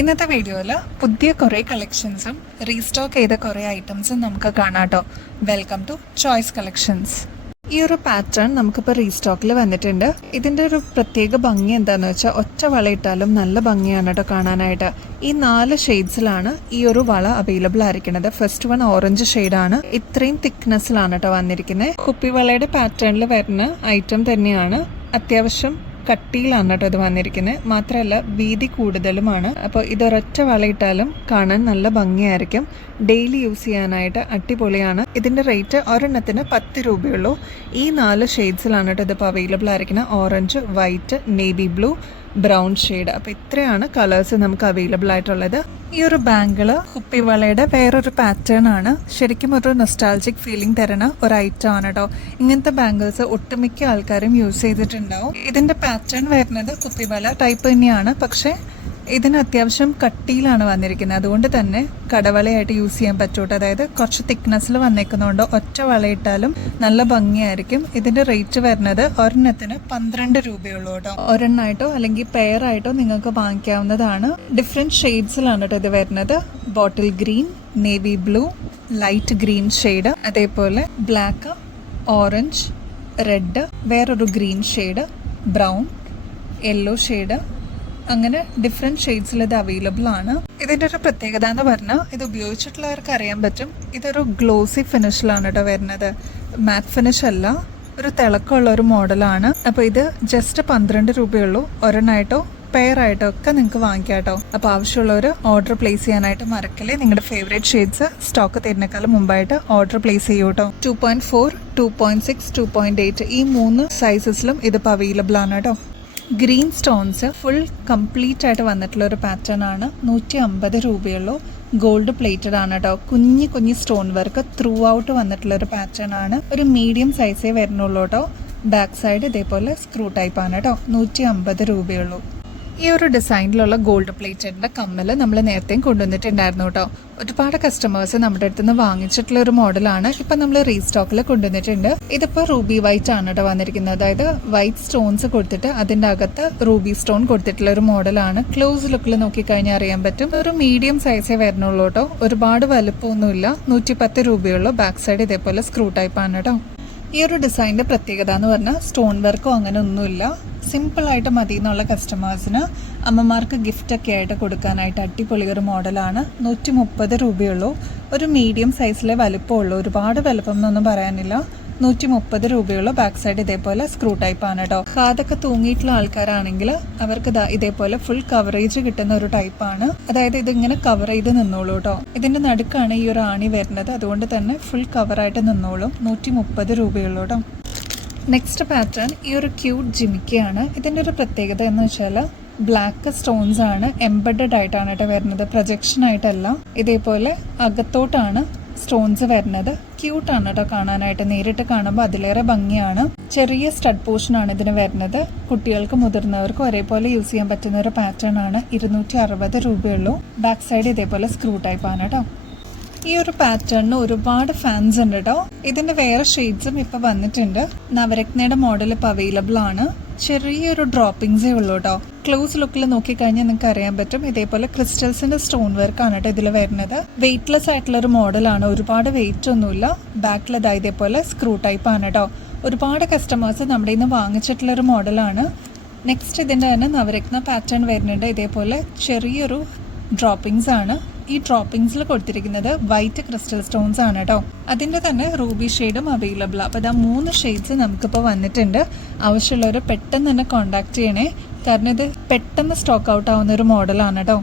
ഇന്നത്തെ വീഡിയോയിൽ പുതിയ കുറേ കളക്ഷൻസും റീസ്റ്റോക്ക് ചെയ്ത കുറേ ഐറ്റംസും നമുക്ക് കാണാം കേട്ടോ. Welcome to choice collections. ഈ ഒരു പാറ്റേൺ നമുക്കിപ്പോൾ റീസ്റ്റോക്കിൽ വന്നിട്ടുണ്ട്. ഇതിൻ്റെ ഒരു പ്രത്യേക ഭംഗി എന്താണെന്ന് വെച്ചാൽ ഒറ്റ വള ഇട്ടാലും നല്ല ഭംഗിയാണ് കേട്ടോ കാണാനായിട്ട്. ഈ 4 ഷെയ്ഡ്സിലാണ് ഈ ഒരു വള അവൈലബിൾ ആയിരിക്കുന്നത്. ഫസ്റ്റ് വൺ ഓറഞ്ച് ഷെയ്ഡാണ്. ഇത്രയും തിക്നെസ്സിലാണ് കേട്ടോ വന്നിരിക്കുന്നത്. കുപ്പിവളയുടെ പാറ്റേണിൽ വരുന്ന ഐറ്റം തന്നെയാണ്. അത്യാവശ്യം കട്ടിയിലാണ് കേട്ടോ ഇത് വന്നിരിക്കുന്നത്. മാത്രമല്ല വീതി കൂടുതലുമാണ്. അപ്പോൾ ഇതൊരൊറ്റ വളയിട്ടാലും കാണാൻ നല്ല ഭംഗിയായിരിക്കും. ഡെയിലി യൂസ് ചെയ്യാനായിട്ട് അടിപൊളിയാണ്. ഇതിൻ്റെ റേറ്റ് ഒരെണ്ണത്തിന് 10 രൂപയുള്ളൂ. ഈ 4 ഷെയ്ഡ്സിലാണ് കേട്ടോ ഇതിപ്പോൾ അവൈലബിൾ ആയിരിക്കുന്നത്. Orange, white, navy blue, brown shade. അപ്പോൾ ഇത്രയാണ് കളേഴ്സ് നമുക്ക് അവൈലബിൾ ആയിട്ടുള്ളത്. ഈ ഒരു ബാങ്കിള് കുപ്പിവളയുടെ വേറൊരു പാറ്റേൺ ആണ്. ശരിക്കും ഒരു നൊസ്റ്റാൾജിക് ഫീലിംഗ് തരുന്ന ഒരു ഐറ്റം ആണ് കേട്ടോ. ഇങ്ങനത്തെ ബാങ്കിൾസ് ഒട്ടുമിക്ക ആൾക്കാരും യൂസ് ചെയ്തിട്ടുണ്ടാവും. ഇതിന്റെ പാറ്റേൺ വരുന്നത് കുപ്പിവള ടൈപ്പ് തന്നെയാണ്, പക്ഷേ ഇതിന് അത്യാവശ്യം കട്ടിയിലാണ് വന്നിരിക്കുന്നത്. അതുകൊണ്ട് തന്നെ കടവളയായിട്ട് യൂസ് ചെയ്യാൻ പറ്റൂട്ടോ. അതായത് കുറച്ച് തിക്നെസ്സിൽ വന്നേക്കുന്നതുകൊണ്ട് ഒറ്റ വളയിട്ടാലും നല്ല ഭംഗിയായിരിക്കും. ഇതിന്റെ റേറ്റ് വരുന്നത് ഒരെണ്ണത്തിന് 12 രൂപയുള്ളൂ കേട്ടോ. ഒരെണ്ണായിട്ടോ അല്ലെങ്കിൽ പെയറായിട്ടോ നിങ്ങൾക്ക് വാങ്ങിക്കാവുന്നതാണ്. ഡിഫറെന്റ് ഷെയ്ഡ്സിലാണ് കേട്ടോ ഇത് വരുന്നത്. Bottle green, navy blue, light green shade, അതേപോലെ ബ്ലാക്ക്, ഓറഞ്ച്, റെഡ്, വേറൊരു green shade, brown, yellow shade, അങ്ങനെ ഡിഫറെന്റ് ഷെയ്ഡ്സിൽ ഇത് അവൈലബിൾ ആണ്. ഇതിന്റെ ഒരു പ്രത്യേകത എന്ന് പറഞ്ഞാൽ ഇത് ഉപയോഗിച്ചിട്ടുള്ളവർക്ക് അറിയാൻ പറ്റും. ഇതൊരു ഗ്ലോസി ഫിനിഷിലാണ് കേട്ടോ വരുന്നത്. മാറ്റ് ഫിനിഷ് അല്ല, ഒരു തിളക്കമുള്ള ഒരു മോഡലാണ്. അപ്പോൾ ഇത് ജസ്റ്റ് 12 രൂപയുള്ളൂ. ഒരെണ്ണായിട്ടോ പെയറായിട്ടോ ഒക്കെ നിങ്ങൾക്ക് വാങ്ങിക്കാം കേട്ടോ. അപ്പോൾ ആവശ്യമുള്ളവർ ഓർഡർ പ്ലേസ് ചെയ്യാനായിട്ട് മറക്കല്ലേ. നിങ്ങളുടെ ഫേവറേറ്റ് ഷെയ്ഡ്സ് സ്റ്റോക്ക് തരുന്നേക്കാളും മുമ്പായിട്ട് ഓർഡർ പ്ലേസ് ചെയ്യൂ കേട്ടോ. 2.4, 2.6, 2.8 ഈ 3 സൈസസിലും ഇതിപ്പോൾ അവൈലബിൾ ആണ് കേട്ടോ. ഗ്രീൻ സ്റ്റോൺസ് ഫുൾ കംപ്ലീറ്റ് ആയിട്ട് വന്നിട്ടുള്ള ഒരു പാറ്റേൺ ആണ്. 150 രൂപയുള്ളൂ. ഗോൾഡ് പ്ലേറ്റഡ് ആണ് കേട്ടോ. കുഞ്ഞു സ്റ്റോൺ വർക്ക് ത്രൂ ഔട്ട് വന്നിട്ടുള്ള ഒരു പാറ്റേൺ ആണ്. ഒരു മീഡിയം സൈസേ വരുന്നുള്ളൂ കേട്ടോ. ബാക്ക് സൈഡ് ഇതേപോലെ സ്ക്രൂ ടൈപ്പ് ആണ് കേട്ടോ. 150 രൂപയുള്ളൂ. ഈ ഒരു ഡിസൈനിലുള്ള ഗോൾഡ് പ്ലേറ്റഡിന്റെ കമ്മൽ നമ്മൾ നേരത്തെയും കൊണ്ടുവന്നിട്ടുണ്ടായിരുന്നു കേട്ടോ. ഒരുപാട് കസ്റ്റമേഴ്സ് നമ്മുടെ അടുത്ത് നിന്ന് വാങ്ങിച്ചിട്ടുള്ള ഒരു മോഡലാണ്. ഇപ്പം നമ്മൾ റീസ്റ്റോക്കിൽ കൊണ്ടുവന്നിട്ടുണ്ട്. ഇതിപ്പോൾ റൂബി വൈറ്റ് ആണ് കേട്ടോ വന്നിരിക്കുന്നത്. അതായത് വൈറ്റ് സ്റ്റോൺസ് കൊടുത്തിട്ട് അതിൻ്റെ അകത്ത് റൂബി സ്റ്റോൺ കൊടുത്തിട്ടുള്ള ഒരു മോഡലാണ്. ക്ലോസ് ലുക്കിൽ നോക്കിക്കഴിഞ്ഞാൽ അറിയാൻ പറ്റും. ഒരു മീഡിയം സൈസേ വരുന്നുള്ളൂ കേട്ടോ. ഒരുപാട് വലുപ്പമൊന്നുമില്ല. 110 രൂപയുള്ളൂ. ബാക്ക് സൈഡ് ഇതേപോലെ സ്ക്രൂ ടൈപ്പ് ആണ് കേട്ടോ. ഈ ഒരു ഡിസൈനിന്റെ പ്രത്യേകത എന്ന് പറഞ്ഞാൽ സ്റ്റോൺ വർക്കോ അങ്ങനെ ഒന്നുമില്ല. സിമ്പിളായിട്ട് മതി എന്നുള്ള കസ്റ്റമേഴ്സിന് അമ്മമാർക്ക് ഗിഫ്റ്റൊക്കെ ആയിട്ട് കൊടുക്കാനായിട്ട് അടിപൊളി ഒരു മോഡലാണ്. 130 രൂപയുള്ളൂ. ഒരു മീഡിയം സൈസിലെ വലുപ്പമുള്ളൂ. ഒരുപാട് വലുപ്പം എന്നൊന്നും പറയാനില്ല. 130 രൂപയുള്ളൂ. ബാക്ക് സൈഡ് ഇതേപോലെ സ്ക്രൂ ടൈപ്പ് ആണ് കേട്ടോ. കാതൊക്കെ തൂങ്ങിയിട്ടുള്ള ആൾക്കാരാണെങ്കിൽ അവർക്ക് ഇതേപോലെ ഫുൾ കവറേജ് കിട്ടുന്ന ഒരു ടൈപ്പാണ്. അതായത് ഇതിങ്ങനെ കവർ ചെയ്ത് നിന്നോളൂ കേട്ടോ. ഇതിന്റെ നടുക്കാണ് ഈ ഒരു ആണി വരുന്നത്. അതുകൊണ്ട് തന്നെ ഫുൾ കവറായിട്ട് നിന്നോളും. 130 രൂപയുള്ളൂ കേട്ടോ. നെക്സ്റ്റ് പാറ്റേൺ ഈ ഒരു ക്യൂട്ട് ജിമിക്കയാണ്. ഇതിൻ്റെ ഒരു പ്രത്യേകത എന്ന് വെച്ചാൽ ബ്ലാക്ക് സ്റ്റോൺസ് ആണ്. എംബഡഡ് ആയിട്ടാണ് കേട്ടോ വരുന്നത്. പ്രൊജക്ഷൻ ആയിട്ടല്ല. ഇതേപോലെ അകത്തോട്ടാണ് സ്റ്റോൺസ് വരുന്നത്. ക്യൂട്ടാണ് കേട്ടോ കാണാനായിട്ട്. നേരിട്ട് കാണുമ്പോൾ അതിലേറെ ഭംഗിയാണ്. ചെറിയ സ്റ്റഡ് പോർഷൻ ആണ് ഇതിന് വരുന്നത്. കുട്ടികൾക്കും മുതിർന്നവർക്കും ഒരേപോലെ യൂസ് ചെയ്യാൻ പറ്റുന്ന ഒരു പാറ്റേൺ ആണ്. 260 രൂപയുള്ളൂ. ബാക്ക് സൈഡ് ഇതേപോലെ സ്ക്രൂ ടൈപ്പ് ആണ് കേട്ടോ. ഈ ഒരു പാറ്റേണിന് ഒരുപാട് ഫാൻസ് ഉണ്ട് കേട്ടോ. ഇതിന്റെ വേറെ ഷെയ്ഡ്സും ഇപ്പൊ വന്നിട്ടുണ്ട്. നവരത്നയുടെ മോഡൽ ഇപ്പൊ അവൈലബിൾ ആണ്. ചെറിയൊരു ഡ്രോപ്പിംഗ്സേ ഉള്ളൂ കേട്ടോ. ക്ലോസ് ലുക്കിൽ നോക്കിക്കഴിഞ്ഞാൽ നിങ്ങൾക്ക് അറിയാൻ പറ്റും. ഇതേപോലെ ക്രിസ്റ്റൽസിന്റെ സ്റ്റോൺ വർക്ക് ആണ് കേട്ടോ ഇതിൽ വരുന്നത്. വെയിറ്റ്ലെസ് ആയിട്ടുള്ള ഒരു മോഡലാണ്. ഒരുപാട് വെയിറ്റ് ഒന്നുമില്ല. ബാക്കിൽ ഇതേപോലെ സ്ക്രൂ ടൈപ്പ് ആണ് കേട്ടോ. ഒരുപാട് കസ്റ്റമേഴ്സ് നമ്മുടെ ഇന്ന് വാങ്ങിച്ചിട്ടുള്ള ഒരു മോഡലാണ്. നെക്സ്റ്റ് ഇതിന്റെ തന്നെ നവരത്ന പാറ്റേൺ വരുന്നുണ്ട്. ഇതേപോലെ ചെറിയൊരു ഡ്രോപ്പിംഗ്സ് ആണ്. ഈ ഡ്രോപ്പിംഗ്സിൽ കൊടുത്തിരിക്കുന്നത് വൈറ്റ് ക്രിസ്റ്റൽ സ്റ്റോൺസ് ആണ് കേട്ടോ. അതിൻ്റെ തന്നെ റൂബി ഷെയ്ഡും അവൈലബിൾ. അപ്പോൾ ഇതാ 3 ഷെയ്ഡ്സ് നമുക്കിപ്പോൾ വന്നിട്ടുണ്ട്. ആവശ്യമുള്ളവർ പെട്ടെന്ന് തന്നെ കോൺടാക്ട് ചെയ്യണേ. കാരണം ഇത് പെട്ടെന്ന് സ്റ്റോക്ക് ഔട്ട് ആവുന്ന ഒരു മോഡലാണ് കേട്ടോ.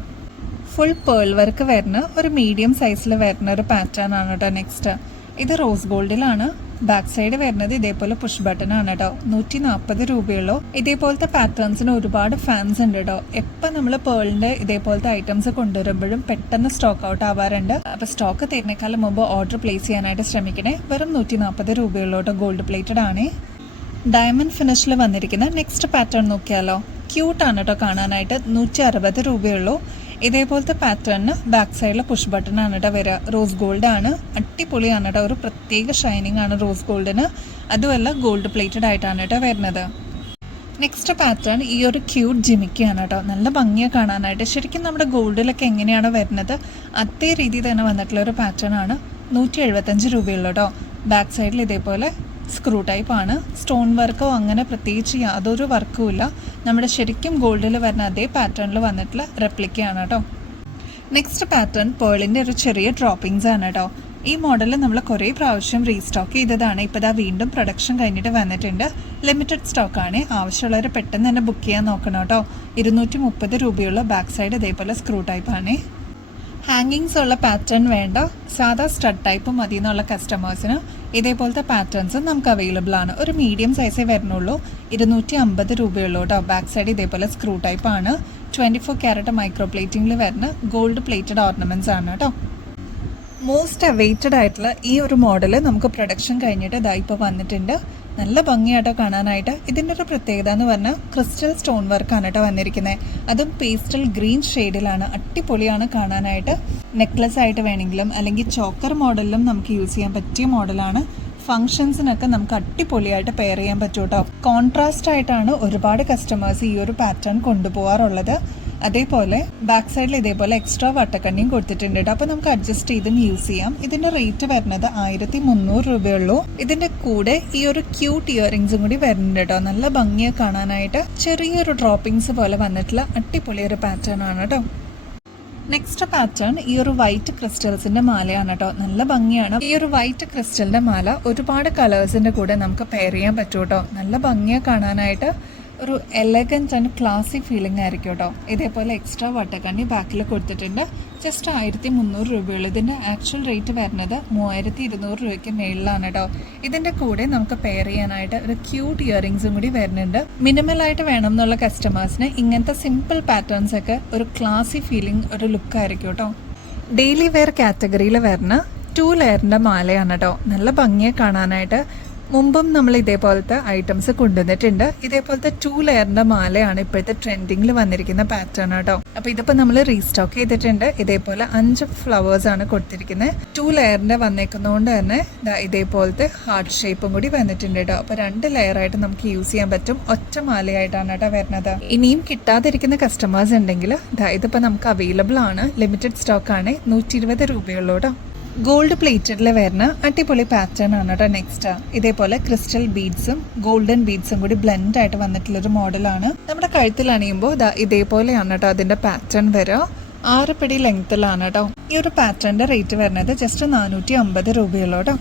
ഫുൾ പേൾ വർക്ക് വരുന്ന ഒരു മീഡിയം സൈസിൽ വരുന്ന ഒരു പാറ്റേൺ ആണ് കേട്ടോ. നെക്സ്റ്റ് ഇത് റോസ് ഗോൾഡിലാണ്. ബാക്ക് സൈഡ് വരുന്നത് ഇതേപോലെ പുഷ് ബട്ടൺ ആണ് കേട്ടോ. 140 രൂപയുള്ളൂ. ഇതേപോലത്തെ പാറ്റേൺസിന് ഒരുപാട് ഫാൻസ് ഉണ്ട് കേട്ടോ. എപ്പോൾ നമ്മൾ പേളിന്റെ ഇതേപോലത്തെ ഐറ്റംസ് കൊണ്ടുവരുമ്പോഴും പെട്ടെന്ന് സ്റ്റോക്ക് ഔട്ട് ആവാറുണ്ട്. അപ്പോൾ സ്റ്റോക്ക് തരുന്നേക്കാളും മുമ്പ് ഓർഡർ പ്ലേസ് ചെയ്യാനായിട്ട് ശ്രമിക്കണേ. വെറും 140 രൂപയുള്ളൂ കേട്ടോ. ഗോൾഡ് പ്ലേറ്റഡ് ആണ്. ഡയമണ്ട് ഫിനിഷിൽ വന്നിരിക്കുന്ന നെക്സ്റ്റ് പാറ്റേൺ നോക്കിയാലോ. ക്യൂട്ടാണ് കേട്ടോ കാണാനായിട്ട്. 160 രൂപയുള്ളൂ. ഇതേപോലത്തെ പാറ്റേണിന് ബാക്ക് സൈഡിൽ പുഷ് ബട്ടൺ ആണ് കേട്ടോ വരിക. റോസ് ഗോൾഡ് ആണ്. അടിപൊളിയാണ് കേട്ടോ. ഒരു പ്രത്യേക ഷൈനിങ് ആണ് റോസ് ഗോൾഡിന്. അതുമല്ല ഗോൾഡ് പ്ലേറ്റഡ് ആയിട്ടാണ് കേട്ടോ വരുന്നത്. നെക്സ്റ്റ് പാറ്റേൺ ഈ ഒരു ക്യൂട്ട് ജിമിക്കാണ് കേട്ടോ. നല്ല ഭംഗിയാണ് കാണാനായിട്ട്. ശരിക്കും നമ്മുടെ ഗോൾഡിലൊക്കെ എങ്ങനെയാണ് വരുന്നത് അതേ രീതിയിൽ തന്നെ വന്നിട്ടുള്ള ഒരു പാറ്റേൺ ആണ്. 175 രൂപയുള്ളൂ കേട്ടോ. ബാക്ക് സൈഡിൽ ഇതേപോലെ സ്ക്രൂ ടൈപ്പ് ആണ്. സ്റ്റോൺ വർക്കോ അങ്ങനെ പ്രത്യേകിച്ച് യാതൊരു വർക്കും ഇല്ല. നമ്മുടെ ശരിക്കും ഗോൾഡിൽ വരുന്ന അതേ പാറ്റേണിൽ വന്നിട്ടുള്ള റെപ്ലിക്കയാണ് കേട്ടോ. നെക്സ്റ്റ് പാറ്റേൺ പേളിൻ്റെ ഒരു ചെറിയ ഡ്രോപ്പിങ്സ് ആണ് കേട്ടോ. ഈ മോഡൽ നമ്മൾ കുറേ പ്രാവശ്യം റീസ്റ്റോക്ക് ചെയ്തതാണ്. ഇപ്പോൾ ഇതാ വീണ്ടും പ്രൊഡക്ഷൻ കഴിഞ്ഞിട്ട് വന്നിട്ടുണ്ട്. ലിമിറ്റഡ് സ്റ്റോക്കാണ്. ആവശ്യമുള്ളവർ പെട്ടെന്ന് തന്നെ ബുക്ക് ചെയ്യാൻ നോക്കണം കേട്ടോ. 230 രൂപയുള്ള ബാക്ക് സൈഡ് ഇതേപോലെ സ്ക്രൂ ടൈപ്പ് ആണ്. ഹാങ്ങിങ്സ് ഉള്ള പാറ്റേൺ വേണ്ട, സാധാ സ്റ്റഡ് ടൈപ്പ് മതി എന്നുള്ള കസ്റ്റമേഴ്സിന് ഇതേപോലത്തെ പാറ്റേൺസും നമുക്ക് അവൈലബിൾ ആണ്. ഒരു മീഡിയം സൈസേ വരുന്നുള്ളൂ. 250 രൂപയുള്ളൂ കേട്ടോ. ബാക്ക് സൈഡ് ഇതേപോലെ സ്ക്രൂ ടൈപ്പ് ആണ്. 24 ക്യാരറ്റ് മൈക്രോ പ്ലേറ്റിംഗിൽ വരുന്ന ഗോൾഡ് പ്ലേറ്റഡ് ഓർണമെൻറ്റ്സ് ആണ് കേട്ടോ. മോസ്റ്റ് അവൈറ്റഡ് ആയിട്ടുള്ള ഈ ഒരു മോഡൽ നമുക്ക് പ്രൊഡക്ഷൻ കഴിഞ്ഞിട്ട് ഇതാ ഇപ്പോൾ വന്നിട്ടുണ്ട്. നല്ല ഭംഗിയായിട്ടോ കാണാനായിട്ട്. ഇതിൻ്റെ ഒരു പ്രത്യേകത എന്ന് പറഞ്ഞാൽ ക്രിസ്റ്റൽ സ്റ്റോൺ വർക്കാണ് കേട്ടോ വന്നിരിക്കുന്നത്. അതും പേസ്റ്റൽ ഗ്രീൻ ഷെയ്ഡിലാണ്. അടിപൊളിയാണ് കാണാനായിട്ട്. നെക്ലസ് ആയിട്ട് വേണമെങ്കിലും അല്ലെങ്കിൽ ചോക്കർ മോഡലിലും നമുക്ക് യൂസ് ചെയ്യാൻ പറ്റിയ മോഡലാണ്. ഫങ്ഷൻസിനൊക്കെ നമുക്ക് അടിപൊളിയായിട്ട് പെയർ ചെയ്യാൻ പറ്റും കേട്ടോ. കോൺട്രാസ്റ്റ് ആയിട്ടാണ് ഒരുപാട് കസ്റ്റമേഴ്സ് ഈ ഒരു പാറ്റേൺ കൊണ്ടുപോകാറുള്ളത്. അതേപോലെ ബാക്ക് സൈഡിൽ ഇതേപോലെ എക്സ്ട്രാ വട്ടക്കണ്ണിയും കൊടുത്തിട്ടുണ്ട് കേട്ടോ. അപ്പോൾ നമുക്ക് അഡ്ജസ്റ്റ് ചെയ്തും യൂസ് ചെയ്യാം. ഇതിൻ്റെ റേറ്റ് വരുന്നത് 1300 രൂപയുള്ളൂ. ഇതിൻ്റെ കൂടെ ഈ ഒരു ക്യൂട്ട് ഇയറിങ്സും കൂടി വരുന്നുണ്ട് കേട്ടോ. നല്ല ഭംഗിയെ കാണാനായിട്ട്. ചെറിയൊരു ഡ്രോപ്പിങ്സ് പോലെ വന്നിട്ടുള്ള അടിപൊളി ഒരു പാറ്റേൺ ആണ് കേട്ടോ. നെക്സ്റ്റ് പാറ്റേൺ ഈ ഒരു വൈറ്റ് ക്രിസ്റ്റൽസിന്റെ മാലയാണ് കേട്ടോ. നല്ല ഭംഗിയാണ്. ഈ ഒരു വൈറ്റ് ക്രിസ്റ്റലിന്റെ മാല ഒരുപാട് കളേഴ്സിന്റെ കൂടെ നമുക്ക് പെയർ ചെയ്യാൻ പറ്റും കേട്ടോ. നല്ല ഭംഗിയെ കാണാനായിട്ട്. ഒരു എലഗൻറ്റ് ആൻഡ് ക്ലാസി ഫീലിംഗ് ആയിരിക്കും കേട്ടോ. ഇതേപോലെ എക്സ്ട്രാ വട്ടക്കണ്ണി ബാക്കിൽ കൊടുത്തിട്ടുണ്ട്. ജസ്റ്റ് 1300 രൂപയുള്ളൂ. ഇതിൻ്റെ ആക്ച്വൽ റേറ്റ് വരുന്നത് 3200 രൂപയ്ക്ക് മേളിലാണ് കേട്ടോ. ഇതിൻ്റെ കൂടെ നമുക്ക് പെയർ ചെയ്യാനായിട്ട് ഒരു ക്യൂട്ട് ഇയറിങ്സും കൂടി വരുന്നുണ്ട്. മിനിമലായിട്ട് വേണം എന്നുള്ള കസ്റ്റമേഴ്സിന് ഇങ്ങനത്തെ സിമ്പിൾ പാറ്റേൺസ് ഒക്കെ ഒരു ക്ലാസി ഫീലിംഗ് ഒരു ലുക്കായിരിക്കും കേട്ടോ. ഡെയിലി വെയർ കാറ്റഗറിയിൽ വരുന്ന 2 ലെയറിൻ്റെ മാലയാണ് കേട്ടോ. നല്ല ഭംഗിയെ കാണാനായിട്ട്. മുമ്പും നമ്മൾ ഇതേപോലത്തെ ഐറ്റംസ് കൊണ്ടുവന്നിട്ടുണ്ട്. ഇതേപോലത്തെ 2 ലെയറിൻ്റെ മാലയാണ് ഇപ്പോഴത്തെ ട്രെൻഡിങ്ങിൽ വന്നിരിക്കുന്ന പാറ്റേൺ കേട്ടോ. അപ്പോൾ ഇതിപ്പോൾ നമ്മൾ റീസ്റ്റോക്ക് ചെയ്തിട്ടുണ്ട്. ഇതേപോലെ 5 ഫ്ലവേഴ്സാണ് കൊടുത്തിരിക്കുന്നത്. 2 ലെയറിൻ്റെ വന്നേക്കുന്നതുകൊണ്ട് തന്നെ ഇതേപോലത്തെ ഹാർട്ട് ഷേപ്പും കൂടി വന്നിട്ടുണ്ട് കേട്ടോ. അപ്പോൾ 2 ലെയറായിട്ട് നമുക്ക് യൂസ് ചെയ്യാൻ പറ്റും. ഒറ്റ മാലയായിട്ടാണ് കേട്ടോ വരുന്നത്. ഇനിയും കിട്ടാതിരിക്കുന്ന കസ്റ്റമേഴ്സ് ഉണ്ടെങ്കിൽ ഇതിപ്പോൾ നമുക്ക് അവൈലബിൾ ആണ്. ലിമിറ്റഡ് സ്റ്റോക്കാണ്. 120 രൂപയുള്ളൂ കേട്ടോ. ഗോൾഡ് പ്ലേറ്റഡിൽ വരുന്ന അടിപൊളി പാറ്റേൺ ആണ് കേട്ടോ. നെക്സ്റ്റ് ഇതേപോലെ ക്രിസ്റ്റൽ ബീഡ്സും ഗോൾഡൻ ബീഡ്സും കൂടി ബ്ലെൻഡ് ആയിട്ട് വന്നിട്ടുള്ളൊരു മോഡലാണ്. നമ്മുടെ കഴുത്തിൽ അണിയുമ്പോൾ ഇതേപോലെയാണ് കേട്ടോ അതിൻ്റെ പാറ്റേൺ വരിക. 6 പിടി ലെങ്ത്തിലാണ് കേട്ടോ. ഈ ഒരു പാറ്റേണിൻ്റെ റേറ്റ് വരുന്നത് ജസ്റ്റ് 450 രൂപയുള്ളൂ കേട്ടോ.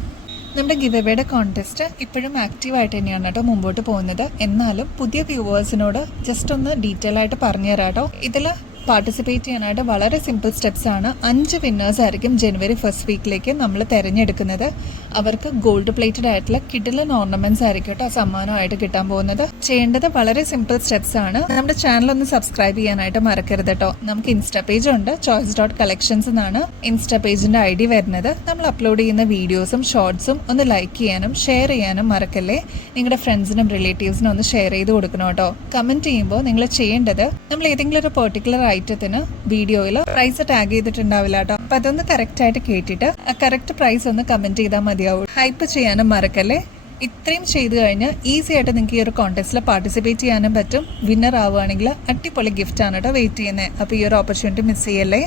നമ്മുടെ ഗിവ് എവേയുടെ കോൺടെസ്റ്റ് ഇപ്പോഴും ആക്റ്റീവായിട്ട് തന്നെയാണ് കേട്ടോ മുമ്പോട്ട് പോകുന്നത്. എന്നാലും പുതിയ വ്യൂവേഴ്സിനോട് ജസ്റ്റ് ഒന്ന് ഡീറ്റെയിൽ ആയിട്ട് പറഞ്ഞു തരാം കേട്ടോ. ഇതിൽ പാർട്ടിസിപ്പേറ്റ് ചെയ്യാനായിട്ട് വളരെ സിമ്പിൾ സ്റ്റെപ്സ് ആണ്. 5 വിന്നേഴ്സ് ആയിരിക്കും ജനുവരി 1st വീക്കിലേക്ക് നമ്മൾ തിരഞ്ഞെടുക്കുന്നത്. അവർക്ക് ഗോൾഡ് പ്ലേറ്റഡ് ആയിട്ടുള്ള കിഡിലൻ ഓർണമെന്റ്സ് ആയിരിക്കും കേട്ടോ സമ്മാനമായിട്ട് കിട്ടാൻ പോകുന്നത്. ചെയ്യേണ്ടത് വളരെ സിമ്പിൾ സ്റ്റെപ്സ് ആണ്. നമ്മുടെ ചാനൽ ഒന്ന് സബ്സ്ക്രൈബ് ചെയ്യാനായിട്ട് മറക്കരുത് കേട്ടോ. നമുക്ക് ഇൻസ്റ്റാ പേജ് ഉണ്ട്. choice.collections എന്നാണ് ഇൻസ്റ്റാ പേജിന്റെ ID വരുന്നത്. നമ്മൾ അപ്ലോഡ് ചെയ്യുന്ന വീഡിയോസും ഷോർട്സും ഒന്ന് ലൈക്ക് ചെയ്യാനും ഷെയർ ചെയ്യാനും മറക്കല്ലേ. നിങ്ങളുടെ ഫ്രണ്ട്സിനും റിലേറ്റീവ്സിനും ഒന്ന് ഷെയർ ചെയ്ത് കൊടുക്കണം കേട്ടോ. കമന്റ് ചെയ്യുമ്പോൾ നിങ്ങൾ ചെയ്യേണ്ടത് നമ്മൾ ഏതെങ്കിലും ഒരു പെർട്ടിക്കുലർ ഐറ്റത്തിന് വീഡിയോയിൽ പ്രൈസ് ടാഗ് ചെയ്തിട്ടുണ്ടാവില്ല കേട്ടോ. അപ്പൊ അതൊന്ന് കറക്റ്റ് ആയിട്ട് കേട്ടിട്ട് ആ കറക്റ്റ് പ്രൈസ് ഒന്ന് കമന്റ് ചെയ്താൽ മതിയാവും. ഹൈപ്പ് ചെയ്യാനും മറക്കല്ലേ. ഇത്രയും ചെയ്തു കഴിഞ്ഞാൽ ഈസി ആയിട്ട് നിങ്ങൾക്ക് ഈ ഒരു കോൺടെസ്റ്റിൽ പാർട്ടിസിപ്പേറ്റ് ചെയ്യാനും പറ്റും. വിന്നർ ആവുകയാണെങ്കിൽ അടിപൊളി ഗിഫ്റ്റ് ആണ് കേട്ടോ വെയിറ്റ് ചെയ്യുന്നത്. അപ്പോൾ ഈ ഒരു ഓപ്പർച്യൂണിറ്റി മിസ് ചെയ്യല്ലേ.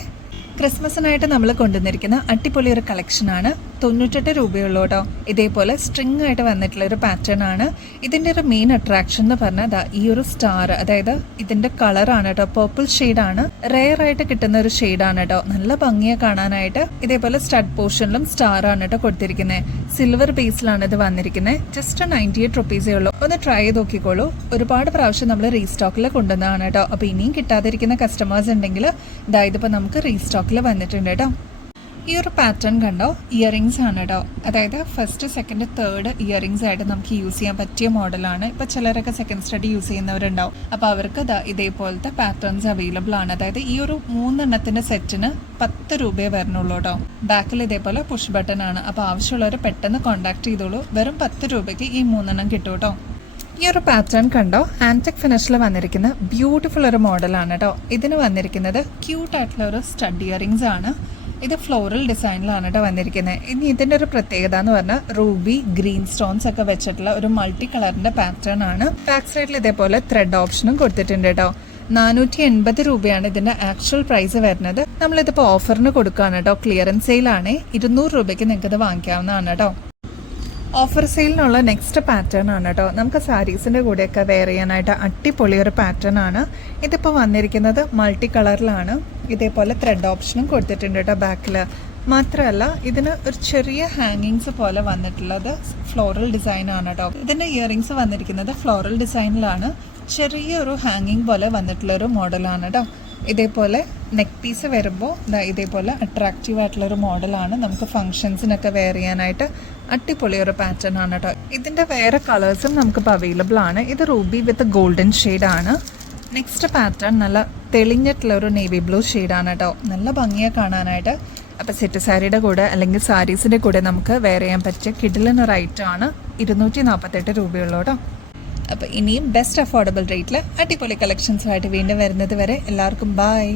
ക്രിസ്മസിനായിട്ട് നമ്മൾ കൊണ്ടുവന്നിരിക്കുന്ന അടിപൊളി ഒരു കളക്ഷനാണ്. 98 രൂപയുള്ളൂ കേട്ടോ. ഇതേപോലെ സ്ട്രിങ് ആയിട്ട് വന്നിട്ടുള്ള ഒരു പാറ്റേൺ ആണ്. ഇതിൻ്റെ ഒരു മെയിൻ അട്രാക്ഷൻ എന്ന് പറഞ്ഞാൽ ഈ ഒരു സ്റ്റാർ, അതായത് ഇതിൻ്റെ കളറാണ് കേട്ടോ. പർപ്പിൾ ഷെയ്ഡാണ്. റെയർ ആയിട്ട് കിട്ടുന്ന ഒരു ഷെയ്ഡാണ് കേട്ടോ. നല്ല ഭംഗിയെ കാണാനായിട്ട്. ഇതേപോലെ സ്റ്റഡ് പോർഷനിലും സ്റ്റാർ ആണ് കേട്ടോ കൊടുത്തിരിക്കുന്നത്. സിൽവർ ബേസിലാണ് ഇത് വന്നിരിക്കുന്നത്. ജസ്റ്റ് 98 റുപ്പീസേ ഉള്ളൂ. ഒന്ന് ട്രൈ ചെയ്ത് നോക്കിക്കോളൂ. ഒരുപാട് പ്രാവശ്യം നമ്മൾ റീസ്റ്റോക്കിൽ കൊണ്ടുവന്നതാണ് കേട്ടോ. അപ്പോൾ ഇനിയും കിട്ടാതിരിക്കുന്ന കസ്റ്റമേഴ്സ് ഉണ്ടെങ്കിൽ ഇതിപ്പോൾ നമുക്ക് റീസ്റ്റോക്കിൽ വന്നിട്ടുണ്ട് കേട്ടോ. ഈ ഒരു പാറ്റേൺ കണ്ടോ, ഇയറിങ്സ് ആണ് കേട്ടോ. അതായത് ഫസ്റ്റ്, സെക്കൻഡ്, തേർഡ് ഇയറിങ്സ് ആയിട്ട് നമുക്ക് യൂസ് ചെയ്യാൻ പറ്റിയ മോഡലാണ്. ഇപ്പോൾ ചിലരൊക്കെ സെക്കൻഡ് സ്റ്റഡി യൂസ് ചെയ്യുന്നവരുണ്ടാവും. അപ്പോൾ അവർക്ക് ഇതേപോലത്തെ പാറ്റേൺസ് അവൈലബിൾ ആണ്. അതായത് ഈ ഒരു 3 എണ്ണത്തിൻ്റെ സെറ്റിന് 10 രൂപയെ വരണുള്ളൂ കേട്ടോ. ബാക്കിൽ ഇതേപോലെ പുഷ് ബട്ടൺ ആണ്. അപ്പോൾ ആവശ്യമുള്ളവർ പെട്ടെന്ന് കോൺടാക്ട് ചെയ്തോളൂ. വെറും 10 രൂപയ്ക്ക് ഈ 3 എണ്ണം കിട്ടും കേട്ടോ. ഈ ഒരു പാറ്റേൺ കണ്ടോ, ആൻറ്റിക് ഫിനിഷിൽ വന്നിരിക്കുന്ന ബ്യൂട്ടിഫുൾ ഒരു മോഡലാണ് കേട്ടോ. ഇതിന് വന്നിരിക്കുന്നത് ക്യൂട്ടായിട്ടുള്ള ഒരു സ്റ്റഡ് ഇയറിങ്സ് ആണ്. ഇത് ഫ്ലോറൽ ഡിസൈനിലാണ് കേട്ടോ വന്നിരിക്കുന്നത്. ഇനി ഇതിൻ്റെ ഒരു പ്രത്യേകത എന്ന് പറഞ്ഞാൽ റൂബി ഗ്രീൻ സ്റ്റോൺസ് ഒക്കെ വെച്ചിട്ടുള്ള ഒരു മൾട്ടി കളറിൻ്റെ പാറ്റേൺ ആണ്. ബാക്ക് സൈഡിൽ ഇതേപോലെ ത്രെഡ് ഓപ്ഷനും കൊടുത്തിട്ടുണ്ട് കേട്ടോ. 480 രൂപയാണ് ഇതിൻ്റെ ആക്ച്വൽ പ്രൈസ് വരുന്നത്. നമ്മളിതിപ്പോൾ ഓഫറിന് കൊടുക്കുകയാണ് കേട്ടോ. ക്ലിയറൻസ് സെയിലാണ്. 200 രൂപയ്ക്ക് നിങ്ങൾക്ക് ഇത് വാങ്ങിക്കാവുന്നതാണ് കേട്ടോ. ഓഫർ സെയിലിനുള്ള നെക്സ്റ്റ് പാറ്റേൺ ആണ് കേട്ടോ. നമുക്ക് സാരീസിൻ്റെ കൂടെയൊക്കെ വെയർ ചെയ്യാനായിട്ട് അടിപൊളി ഒരു പാറ്റേൺ ആണ്. ഇതിപ്പോൾ വന്നിരിക്കുന്നത് മൾട്ടി കളറിലാണ്. ഇതേപോലെ ത്രെഡ് ഓപ്ഷനും കൊടുത്തിട്ടുണ്ട് കേട്ടോ ബാക്കിൽ. മാത്രമല്ല ഇതിന് ഒരു ചെറിയ ഹാങ്ങിങ്സ് പോലെ വന്നിട്ടുള്ളത് ഫ്ലോറൽ ഡിസൈൻ ആണ് കേട്ടോ. ഇതിൻ്റെ ഇയറിങ്സ് വന്നിരിക്കുന്നത് ഫ്ലോറൽ ഡിസൈനിലാണ്. ചെറിയൊരു ഹാങ്ങിങ് പോലെ വന്നിട്ടുള്ളൊരു മോഡലാണ് കേട്ടോ. ഇതേപോലെ നെക്ക് പീസ് വരുമ്പോൾ ഇതേപോലെ അട്രാക്റ്റീവ് ആയിട്ടുള്ളൊരു മോഡലാണ്. നമുക്ക് ഫങ്ഷൻസിനൊക്കെ വെയർ ചെയ്യാനായിട്ട് അടിപൊളി ഒരു പാറ്റേൺ ആണ് കേട്ടോ. ഇതിൻ്റെ വേറെ കളേഴ്സും നമുക്കിപ്പോൾ അവൈലബിൾ ആണ്. ഇത് റൂബി വിത്ത് ഗോൾഡൻ ഷെയ്ഡാണ്. നെക്സ്റ്റ് പാറ്റേൺ നല്ല തെളിഞ്ഞിട്ടുള്ളൊരു നേവി ബ്ലൂ ഷെയ്ഡാണ് കേട്ടോ. നല്ല ഭംഗിയാണ് കാണാനായിട്ട്. അപ്പോൾ സെറ്റ് സാരിയുടെ കൂടെ അല്ലെങ്കിൽ സാരീസിൻ്റെ കൂടെ നമുക്ക് വെയർ ചെയ്യാൻ പറ്റിയ കിഡിലിനൊരു ഐറ്റമാണ്. 248 രൂപയുള്ളൂ കേട്ടോ. അപ്പോൾ ഇനിയും ബെസ്റ്റ് അഫോർഡബിൾ റേറ്റിൽ അടിപൊളി കളക്ഷൻസുമായിട്ട് വീണ്ടും വരുന്നത് വരെ എല്ലാവർക്കും ബൈ.